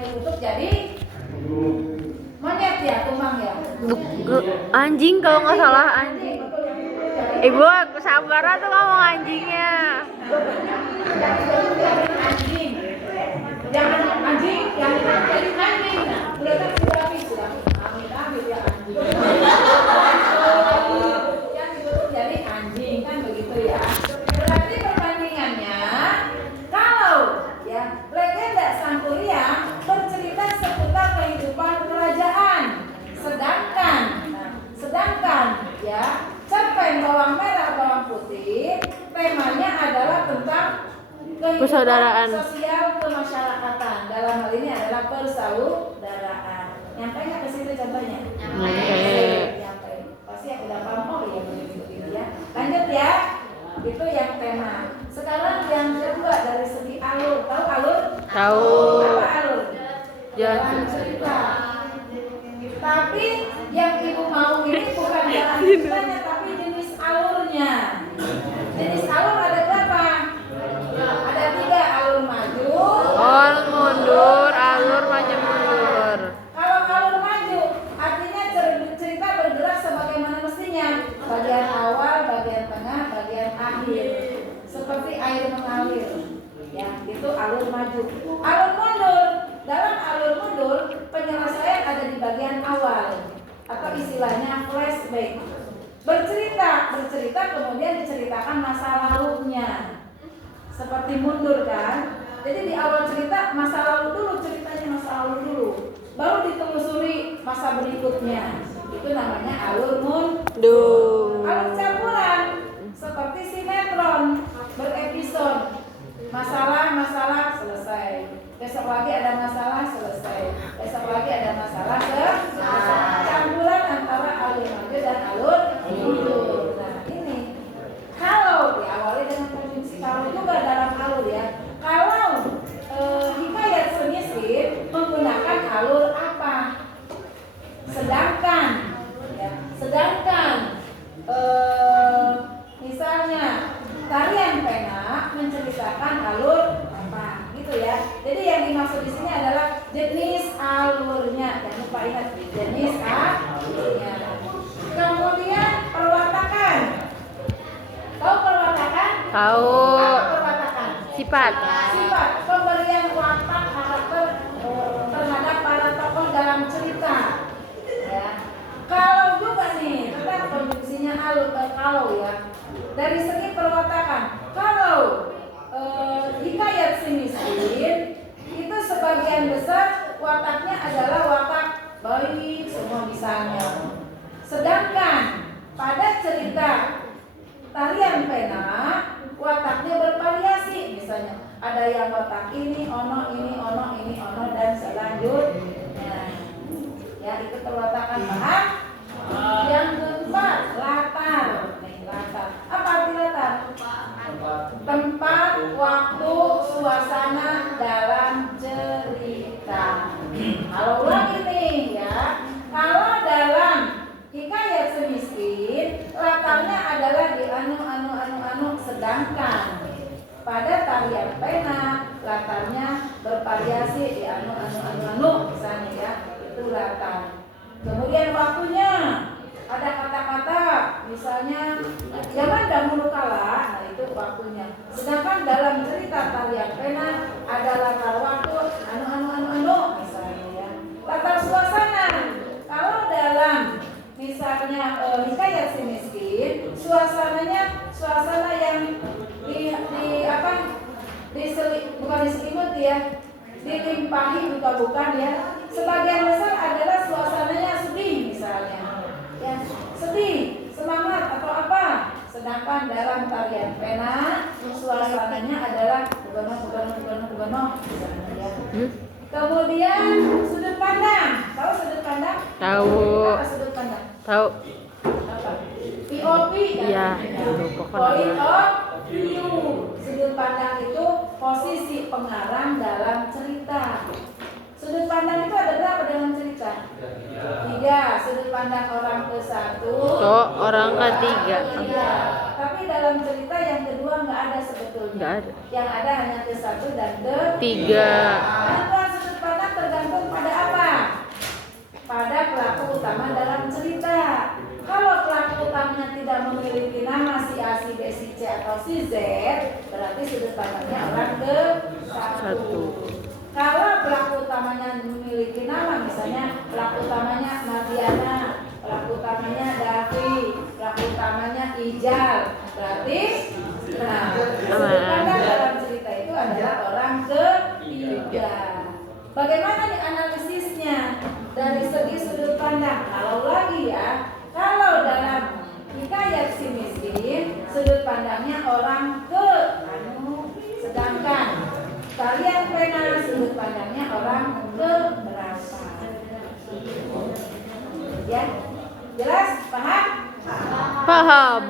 yang ditutup jadi monyet ya, tumbang ya. Anjing kalau nggak salah anjing. Betul, yang ditutup jadi Ibu sabar tuh ngomong anjingnya. anjing. Jangan anjing, yang ditutup jadi anjing. Nah, udah kan sudah habis sudah. Amit-amit ya anjing. Yang ditutup jadi anjing kan begitu ya. Berarti perbandingannya kalau ya legenda Sang Kuryang bercerita seputar kehidupan kerajaan, sedangkan ya cerpen Bawang Merah Bawang Putih temanya adalah tentang kehidupan Persaudaraan. sosial kemasyarakatan. Dalam hal ini adalah persaudaraan. Nyampe nggak ke situ contohnya? Nyampe. Pasti yang udah paham oh ya begitu ya. Lanjut ya. Itu yang tema. Sekarang yang kedua dari segi alur. Tahu alur? Tahu. Apa alur? Jalan cerita. Tapi yang ibu mau ini bukan jalan ceritanya, tapi jenis alurnya. Jenis alur ada berapa? Ada 3, alur maju. Alur mundur, alur maju mundur. Kalau alur maju, artinya cerita bergerak sebagaimana mestinya. Bagian awal, bagian tengah, bagian akhir. Seperti air mengalir. Ya, itu alur maju. Alur mundur, dalam alur mundur penyelesaian ada di bagian awal atau istilahnya flashback. Bercerita kemudian diceritakan masa lalunya. Seperti mundur kan? Jadi di awal cerita masa lalu dulu, ceritanya masa lalu dulu. Baru ditelusuri masa berikutnya. Itu namanya alur mundur. Alur campuran seperti sinetron berepisode. Masalah selesai. Besok lagi ada masalah selesai. Besok lagi ada masalah selesai. Campuran antara alur maju dan alur mundur. Nah ini kalau diawali dengan konjungsi kalau juga dalam alur ya. Kalau hikayat semiskin menggunakan alur apa? Sedangkan misalnya tarian pena menceritakan alur apa gitu ya. Jadi yang dimaksud di sini adalah jenis alurnya. Jangan lupa ingat jenis alurnya. Kemudian perwatakan. Tahu perwatakan? Tahu. Apa perwatakan? Sifat. Sifat pemberian watak karakter terhadap para tokoh dalam cerita. Ya. Kalau juga nih, tentang konjungsinya alur kalau ya. Dari segi perwatakan, kalau hikayat si miskin itu sebagian besar wataknya adalah watak baik semua misalnya. Sedangkan pada cerita tarian pena wataknya bervariasi, misalnya ada yang watak ini ono dan selanjutnya. Ya itu perwatakan paham. Yang keempat latar. Latar. Apa arti latar? Tempat, waktu, suasana dalam cerita. Kalau ulangi nih ya, kalau dalam hikayat semiskin latarnya adalah di anu, sedangkan pada tarian pena latarnya bervariasi di anu misalnya ya, itu latar. Kemudian waktunya ada kata-kata misalnya zaman dahulu kala, nah itu waktunya. Sedangkan dalam cerita tarian pena ada latar waktu anu misalnya ya. Latar suasana. Kalau dalam misalnya hikayat si miskin, suasana yang bukan diselimut ya, dilimpahi bukan ya. Sebagian besar adalah suasananya sedih misalnya. Ya, sedih, semangat atau apa. Sedangkan dalam tarian pena suasananya adalah bugono misalnya ya. Kemudian sudut pandang. Tahu sudut pandang? Tahu. Apa sudut pandang? Tahu. Apa? POV Iya, point of view. Sudut pandang itu posisi pengarang dalam cerita. Sudut pandang itu ada berapa dalam cerita? 3. Sudut pandang orang ke-1. Orang ketiga. Tapi dalam cerita yang kedua nggak ada sebetulnya. Nggak ada. Yang ada hanya ke-1 dan ke-3. Tiga. Penentuan sudut pandang tergantung pelaku utamanya Mardiana, pelaku utamanya Davi, pelaku utamanya Ijal. Berarti sudut pandang dalam cerita itu adalah orang ketiga. Bagaimana nih analisisnya dari segi sudut pandang? Kalau dalam hikayat si miskin, sudut pandangnya orang ke sedangkan kalian pena sudut pandangnya orang ke berapa? Ya, jelas, paham? Paham.